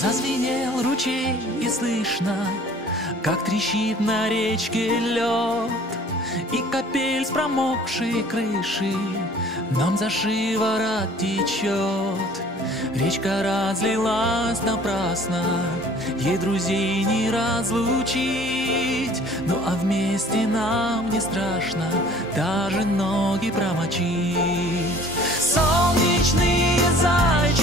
Зазвенел ручей и слышно, как трещит на речке лед, и капель с промокшей крыши нам за шиворот течет. Речка разлилась напрасно, ей друзей не разлучить. Ну а вместе нам не страшно даже ноги промочить. Солнечные зайчики